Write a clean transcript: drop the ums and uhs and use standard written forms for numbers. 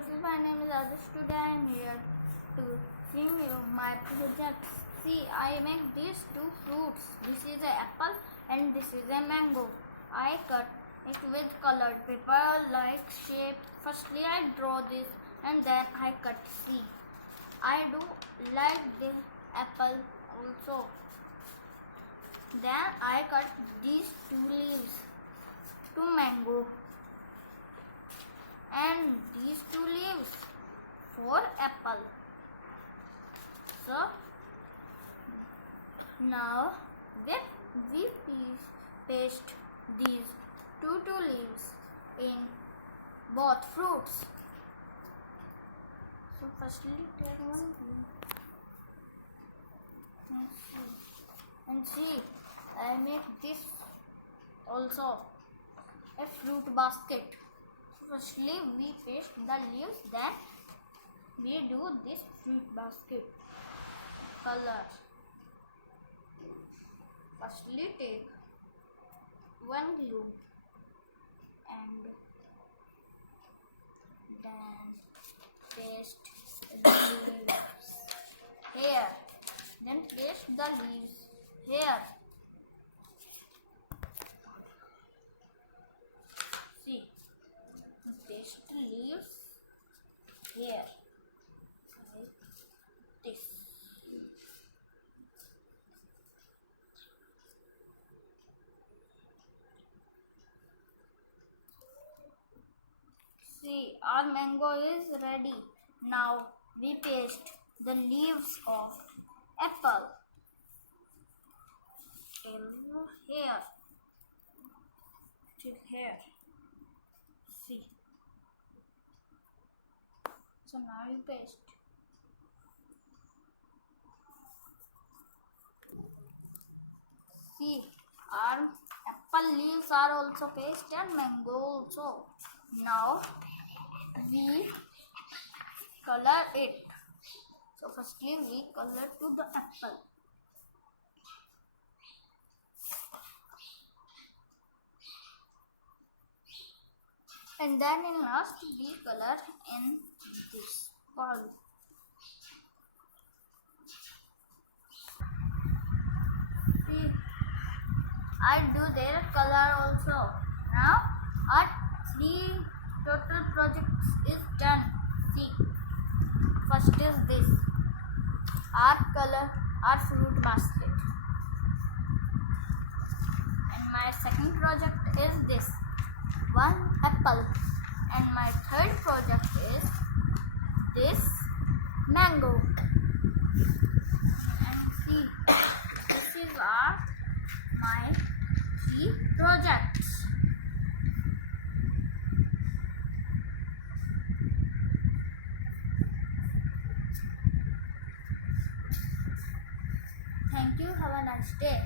classes. My name is Adarsh. Today I am here to bring you my project. See, I make these two fruits. This is an apple and this is a mango. I cut it with colored paper like shape. Firstly, I draw this and then I cut. See, I do like the apple also. Then I cut these two leaves to mango and these two leaves for apple. So now we paste these two leaves in both fruits. So firstly take one and see I make this also a fruit basket. Firstly we paste the leaves, then we do this fruit basket color. Firstly take one glue and then paste the leaves here, then paste the leaves here. See, paste leaves here like this. See, our mango is ready. Now we paste the leaves of apple till here, till here. See. So now you paste. See, our apple leaves are also pasted and mango also. Now we color it. So firstly we color to the apple. And then in last we color in this ball. See, I do their color also. Now our 3 total projects is done. See, first is this, our color, our fruit basket. And my second project is this, one apple. And my third project is this mango. And see, this is my 3 projects. Thank you. Have a nice day.